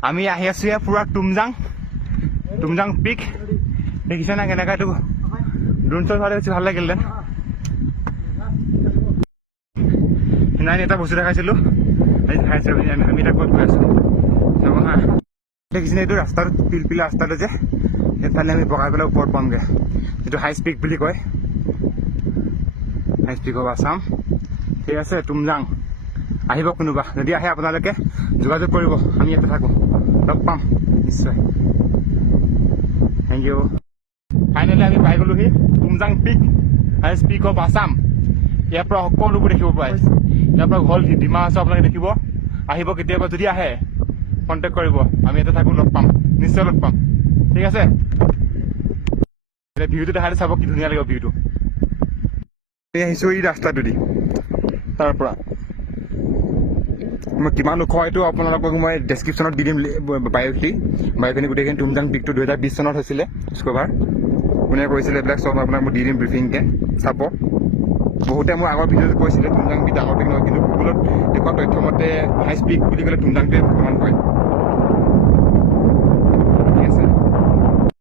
আমি আহি আছো ইয়াৰ পুৰা তুমজাং পিক দেখিছে না কেনেকা এইটো ড্ৰোন শ্বট হোৱালে বেছি ভাল লাগিলহেঁতেন সিদিনাখনি এটা বস্তু দেখাইছিলো আজি দেখাইছো আমি এটা ক'ত গৈ আছো চাব হা দেখিছেনে এইটো ৰাস্তাটো পিলপিলা ৰাস্তাটো যে সেইফালে আমি বগাই পেলাই ওপৰত পামগৈ যিটো হাই স্পীড বুলি কয় হাই স্পীড অফ আছাম ঠিক আছে তুমজাং আহিব কোনোবা যদি আহে আপোনালোকে যোগাযোগ কৰিব আমি ইয়াতে থাকোঁ লগ পাম নিশ্চয় থেংক ইউ ফাইনেলি আমি পাই গ'লোহি তুমজাং পিক হাই স্পীড অফ আছাম ইয়াৰ পৰা সকলোবোৰ দেখিব পায় ইয়াৰ পৰা হ'ল ডিমা হাছাও আপোনালোকে দেখিব আহিব কেতিয়াবা যদি আহে কণ্টেক্ট কৰিব আমি ইয়াতে থাকোঁ লগ পাম নিশ্চয় লগ পাম ঠিক আছে ভিউটো দেখাই চাব কি ধুনীয়া লাগিব ভিউটো আহিছোঁ এই ৰাস্তাটো দি তাৰ পৰা মই কিমান ওখ হয়তো আপোনালোকক মই ডেছক্ৰিপশ্যনত দি দিম বায়'খিনি গোটেইখিনি তুমজাং পিকটো 2020 চনত হৈছিলে ডিস্কভাৰ কোনে কৰিছিলে এইবিলাক চব আপোনাক মই দি দিম ব্ৰিফিংকৈ চাব বহুতে মোৰ আগৰ ভিডিঅ'ত কৈছিলে তুমজাং পিক ডাঙৰ পিক নহয় কিন্তু গুগলত দেখুওৱা তথ্য মতে হাই স্পীড বুলি ক'লে তুমজাংটোৱে প্ৰমাণ কৰে